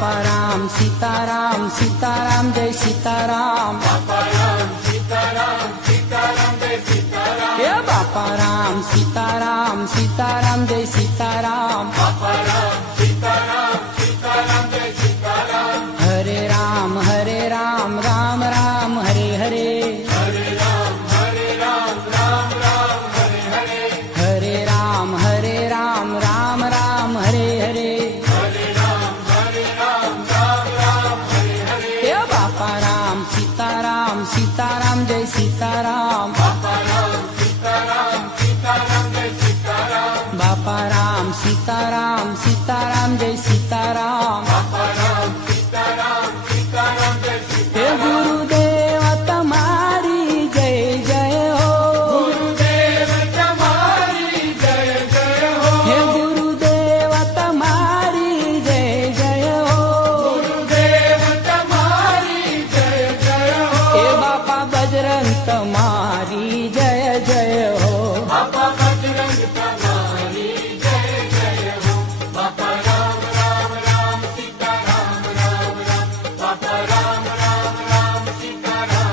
બાપા રામ સીતારામ સીતારામ જય સીતારામ બાપા રામ સીતારામ સીતારામ જય સીતારામ હે બાપા રામ સીતારામ સીતારામ જય સીતારામ બાપા રામ સીતારામ સીતારામ જય સીતારામ હરે રામ રામ રામ હરે હરે હરે રામ રામ રામ હરે હરે હરે રામ રામ રામ હરે હરે હરે રામ રામ હરે હરે હે બાપા રામ સીતારામ સીતારામ જય સીતારામ બાપા રામ સીતારામ સીતારામ જય સીતારામ બાપા રામ સીતારામ સીતારામ જય સીતારામ બાપા રામ સીતારામ સીતારામ જય હે સીતારામ ગુરુદેવ તમારી જય જય હો ગુરુદેવ તમારી જય જય હો હે ગુરુદેવ તમારી જય જય હો ગુરુદેવ તમારી જય જય હો હે બાપા બજરંગ તમારી